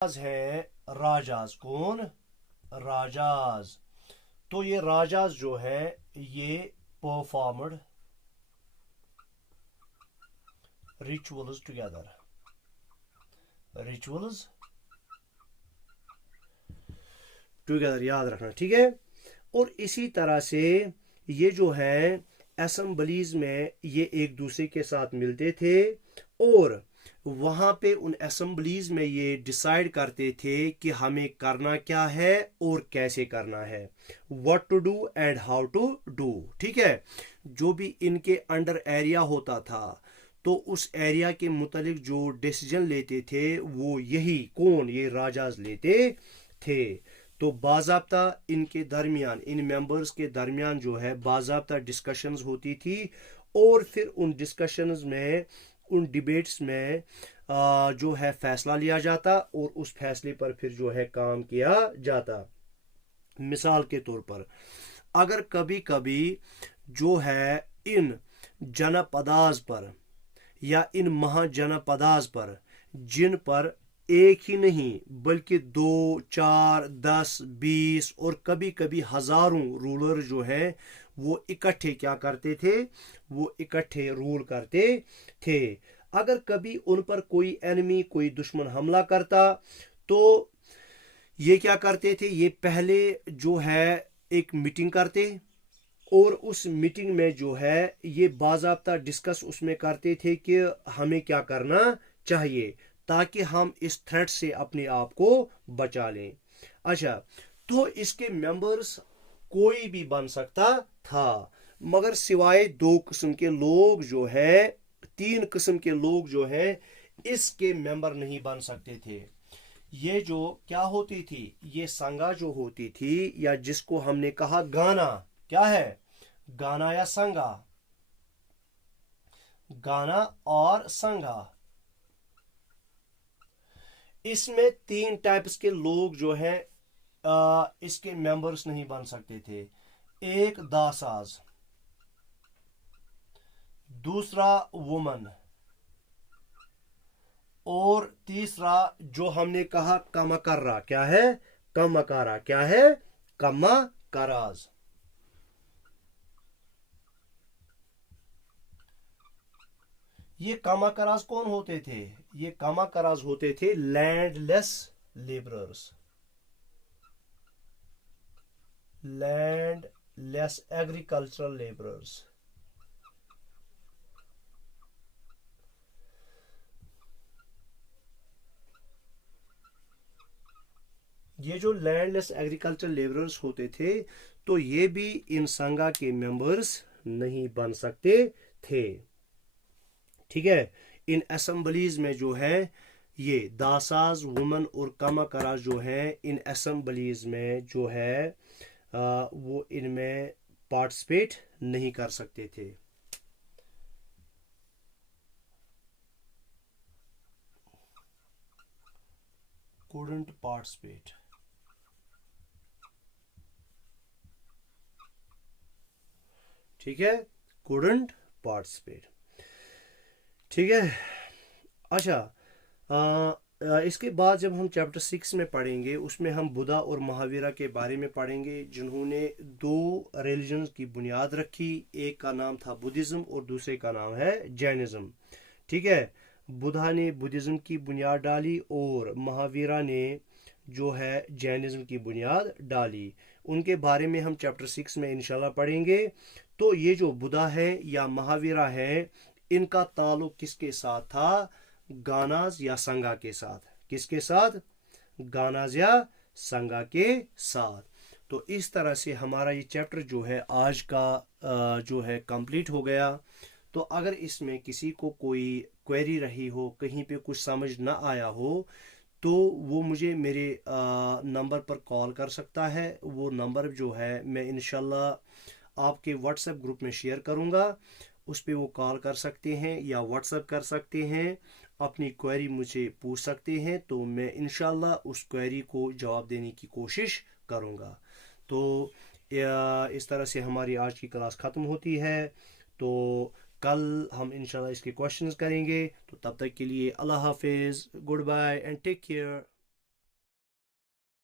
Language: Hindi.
हैं राजाज। कौन? राजाज। तो ये राजाज जो है ये performed rituals together. Rituals together, याद रखना, ठीक है। और इसी तरह से ये जो है असेंबलीज में ये एक दूसरे के साथ मिलते थे और वहाँ पे उन असेंबलीज में ये डिसाइड करते थे कि हमें करना क्या है और कैसे करना है, what to do and how to do, ठीक है। जो भी इनके अंडर एरिया होता था तो उस एरिया के मुतालिक जो डिसीजन लेते थे वो यही कौन, ये राजाज लेते थे। तो बाज़ाब्ता इनके दरमियान, इन मेंबर्स के दरमियान जो है बाज़ाब्ता डिस्कशंस होती थी और फिर उन डिस्कशंस में, उन डिबेट्स में जो है फैसला लिया जाता और उस फैसले पर फिर जो है काम किया जाता। मिसाल के तौर पर अगर कभी कभी जो है इन जनपदाज पर या इन महाजनपदाज पर, जिन पर एक ही नहीं बल्कि 2, 4, 10, 20 और कभी कभी हजारों रूलर जो है वो इकट्ठे क्या करते थे, वो इकट्ठे रूल करते थे। अगर कभी उन पर कोई एनिमी, कोई दुश्मन हमला करता तो ये क्या करते थे, ये पहले जो है एक मीटिंग करते और उस मीटिंग में जो है ये बाज़ाब्ता डिस्कस उसमें करते थे कि हमें क्या करना चाहिए ताकि हम इस थ्रेट से अपने आप को बचा लें। अच्छा, तो इसके मेंबर्स कोई भी बन सकता था मगर सिवाय 2 किस्म के लोग जो है, 3 किस्म के लोग जो है इसके मेंबर नहीं बन सकते थे। ये जो क्या होती थी, ये संगा जो होती थी या जिसको हमने कहा गाना, क्या है, गाना या संगा, गाना और संगा, इसमें 3 टाइप्स के लोग जो है इसके मेंबर्स नहीं बन सकते थे। एक दासाज, दूसरा वुमन और तीसरा जो हमने कहा कमकर्रा, क्या है, कमकारा, क्या है, कमकराज। ये कामाकराज कौन होते थे, ये कामाकराज होते थे landless labourers, landless agricultural labourers. ये जो लैंडलेस एग्रीकल्चर लेबरर्स होते थे तो ये भी इन संघा के मेंबर्स नहीं बन सकते थे, ठीक है। इन असेंबलीज में जो है ये दासाज, वुमन और कमाकराज जो है इन असेंबलीज में जो है वो इनमें पार्टिसिपेट नहीं कर सकते थे। couldn't participate, ठीक है, couldn't participate, ठीक है। अच्छा, इसके बाद जब हम चैप्टर 6 में पढ़ेंगे उसमें हम बुद्धा और महावीरा के बारे में पढ़ेंगे जिन्होंने 2 रिलीजन्स की बुनियाद रखी। एक का नाम था बुद्धिज़्म और दूसरे का नाम है जैनिज़्म, ठीक है। बुद्धा ने बुद्धिज़्म की बुनियाद डाली और महावीरा ने जो है जैनिज़्म की बुनियाद डाली। उनके बारे में हम चैप्टर 6 में इंशाल्लाह पढ़ेंगे। तो ये जो बुद्धा है या महावीरा है इनका ताल्लुक किसके साथ था, गानाज या संगा के साथ। किसके साथ, गानाज या संगा के साथ। तो इस तरह से हमारा ये चैप्टर जो है आज का जो है कंप्लीट हो गया। तो अगर इसमें किसी को कोई क्वेरी रही हो, कहीं पे कुछ समझ ना आया हो तो वो मुझे मेरे नंबर पर कॉल कर सकता है। वो नंबर जो है मैं इंशाल्लाह आपके व्हाट्सएप ग्रुप में शेयर करूँगा, उस पर वो कॉल कर सकते हैं या व्हाट्सएप कर सकते हैं, अपनी क्वेरी मुझे पूछ सकते हैं। तो मैं इंशाल्लाह उस क्वेरी को जवाब देने की कोशिश करूँगा। तो इस तरह से हमारी आज की क्लास ख़त्म होती है। तो कल हम इंशाल्लाह इसके क्वेश्चंस करेंगे। तो तब तक के लिए अल्लाह हाफिज़, good bye and take care.